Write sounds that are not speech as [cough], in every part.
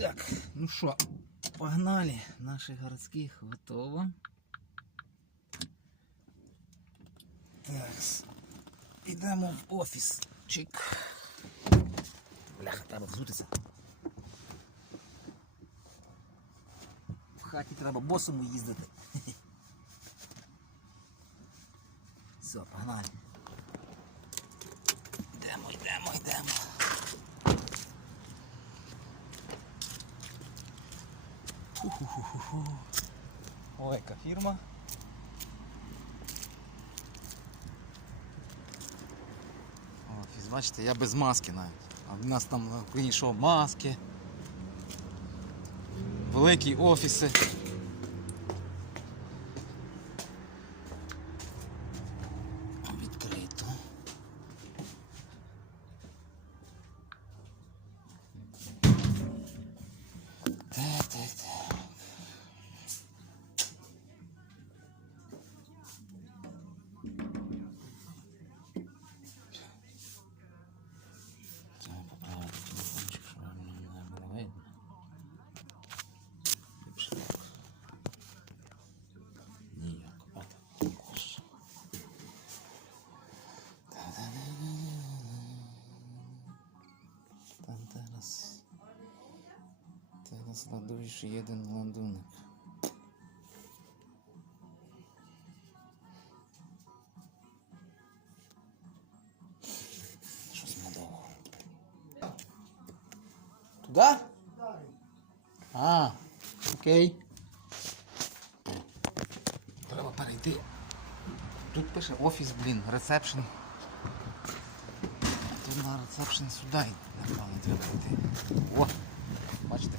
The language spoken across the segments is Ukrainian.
Так, ну що, погнали. Наших городських готово. Так, ідемо в офіс. Чик. Бляха, треба взутися. В хаті треба босому їздити. Все, погнали. Йдемо, йдемо, йдемо. Ой, яка фірма. Офіс, бачите, я без маски навіть. А в нас там в Україні що, маски. Великі офіси. Ładujesz jeden ładunek. Щось ми. Туди? А, окей. Треба перейти. Тут пише офіс, блін, ресепшн. Тут на ресепшн сюди, напевно, треба йти. О, бачите?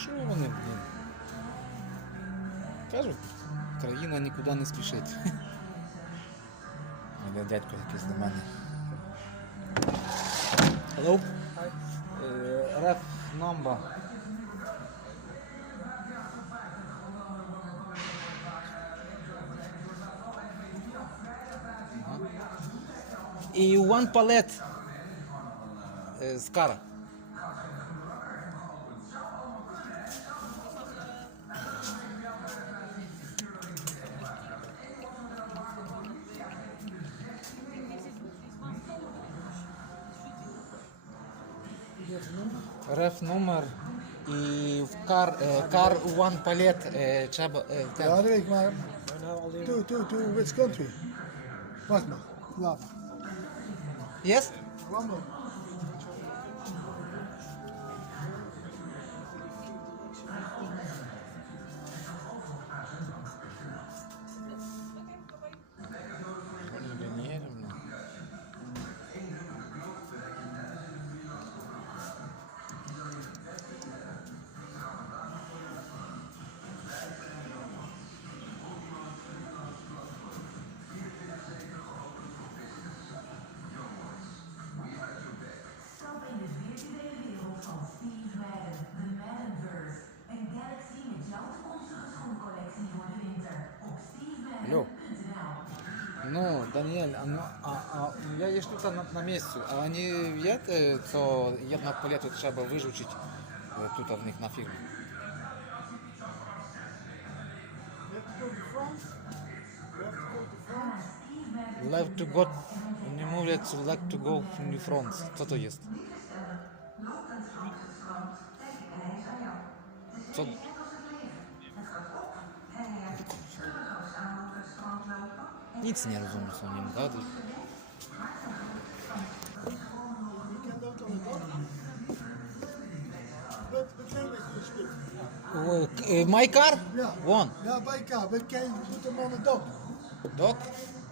Що вони, блін? Кажуть, країна нікуди не спішить. Іде [laughs] дядько якийсь до мене. Hello? Uh, ref number. І one pallet е, з кара. Реф номер і в кар, е, кар one pallet е, треба е, Ja, те- dat weet ik, maar to, to, to which country? Wacht maar, laat maar. Yes? One more. Ну, Даниэль, а, ну, а, а я є тут на, на місці, а вони є, те, що jedna палету треба вижучити е, тут в них на фірмі. Left to go, вони мовлять like to go in France. Що то є? Що? Nic nie rozumiem, co oni mu gadają. Je kent dat al toch? Wat betekent dit stuk? О, к- е, My car? Ja. Вон. Ja, bij elkaar. We kijken, we moeten hem aan de dok. Док?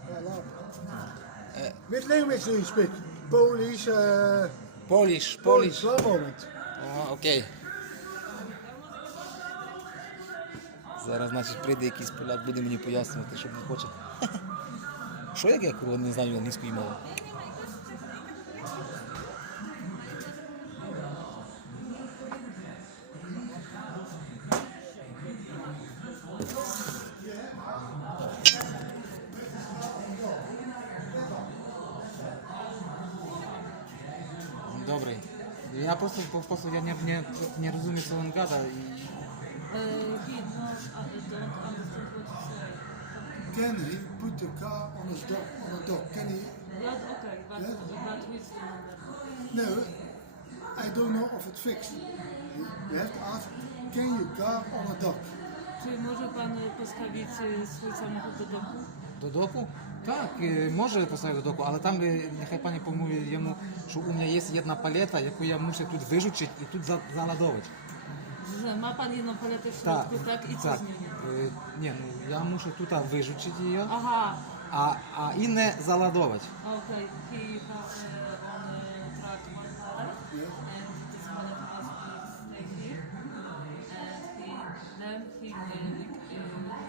Ja, laat maar. Which language do you speak? Polish, uh, Polish, Polish. Polish. One moment. О, окей. Зараз, значить, прийде якийсь поляк, буде мені пояснювати, що він хоче. Що як я коли не знаю англійської мови? Добрий. Я просто, просто я не, не, не розумію, що він гада. І... Uh, he knows, uh, don't understand what you Can he put the car on his dock, on a dock? Can he? Yeah, okay, but, Yeah. but number. No, I don't know if it's fixed. You have to ask, can you car on a dock? Czy może pan e, postawić e, swój samochód do domu? До доку? Так, е, може поставити до доку, але там е, нехай пані помовить йому, що у мене є одна палета, яку я мушу тут вижучити і тут за- заладовувати. Że ma pan jedną paletę w Так, środku, tak? I co z nią? Е, Ні, ну я мушу тут вижучити її, Aha, а, а і не заладовувати. okay. He have uh, on uh, track one pallet, and this pallet has to stay here. And he, then he, uh, uh,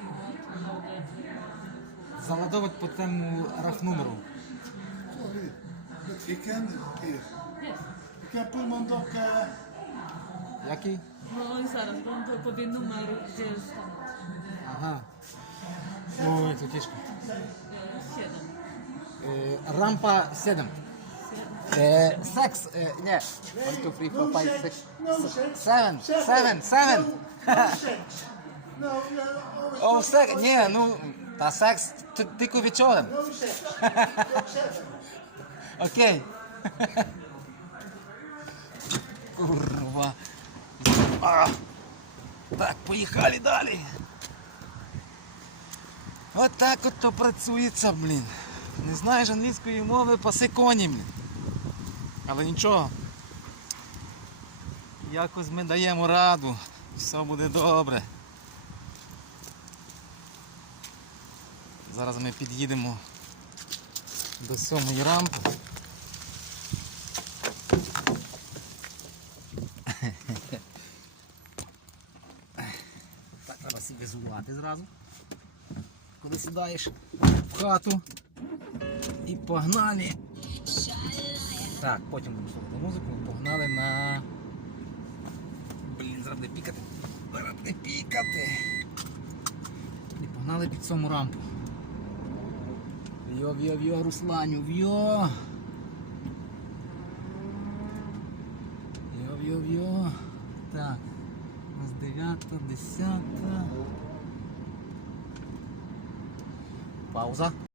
he want to know that uh, Заладовувати по тому раф номеру. Sorry, but he can here. Yes. You can put him on dock. Uh, Який? No i zaraz, bo on to powie numer, gdzie jest stanąć. Ага. Ой, тут тяжко. Е, Рампа 7. Е, Секс, е, ні. 1, 2, 3, 4, 5, 6, 7, 7, 7, 7. No, no sex. No, you always О, секс, ні, ну, та секс т- тільки вечором. Seven. Окей. [laughs] Курва. А. Так, поїхали далі. От так от то працюється, блін. Не знаєш англійської мови, паси коні, блін. Але нічого. Якось ми даємо раду. Все буде добре. Зараз ми під'їдемо до сьомої рамки. Так треба себе зразу коли сідаєш в хату і погнали. Так, потім будемо слухати музику, погнали на... Блін, зараз буде пікати. Зараз не пікати. І погнали під цьому рампу. Вйо, вйо, вйо, Русланю, йо! Йо-вйо-вйо! Так, у нас 9, 10. 保护伞。